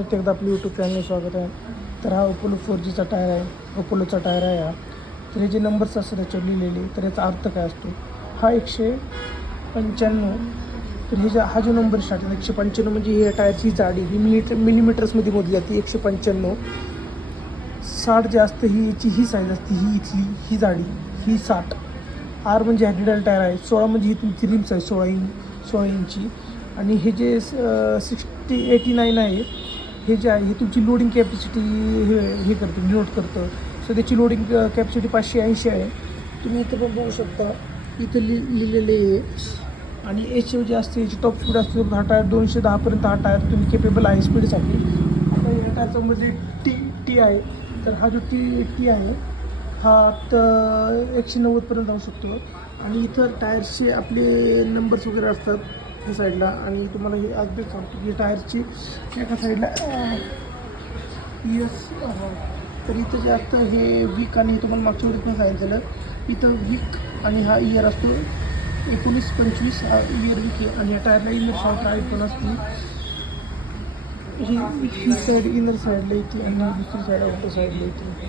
एकदा आपल्या YouTube channel स्वागत आहे. तर हा अपोलो 4Gचा टायर आहे, अपोलोचा टायर आहे हा. तर हे जे नंबर्स असतात त्याच्यावर लिहिलेले, तर याचा अर्थ काय असतो? हा 195. तर हा जो नंबर स्टार्ट आहे 195 म्हणजे ही टायरची जाडी ही मिलीमीटर्समध्ये मोजली जाते. 195 60 जे असतं ही साईज असते, ही इथली ही जाडी ही 60. आर म्हणजे हॅड्रिडल टायर आहे. 16 म्हणजे ही तुमची रिम्स आहे 16 इंची. आणि हे जे 89 आहे हे जे आहे हे तुमची लोडिंग कॅपॅसिटी हे करतं, डिनोट करतं. सो त्याची लोडिंग कॅपॅसिटी 580 आहे. तुम्ही इथं पण बघू शकता, इथं लिहिलेले आहे. आणि एच जे असते याची टॉप स्पीड असते हा टायर 210पर्यंत हा टायर तुम्ही केपेबल आहे स्पीडसाठी. आता या टायरचा मध्ये टी आहे. तर हा जो टी आहे हा तर 190पर्यंत जाऊ शकतो. आणि इथं टायर्सचे आपले नंबर्स वगैरे असतात ह्या साईडला. आणि तुम्हाला हे अगदी सांगतो की टायरची एका साईडला तर इथं जे असतं हे वीक, आणि तुम्हाला मागच्या वेळेस पण सांगितलेलं इथं वीक आणि हा इयर असतो 19-25 हा इयर वीक आहे. आणि या टायरला इनर साईड पण असते, ही साईड इनर साईडला येते आणि दुसरी साईड आउटर साईडला येते.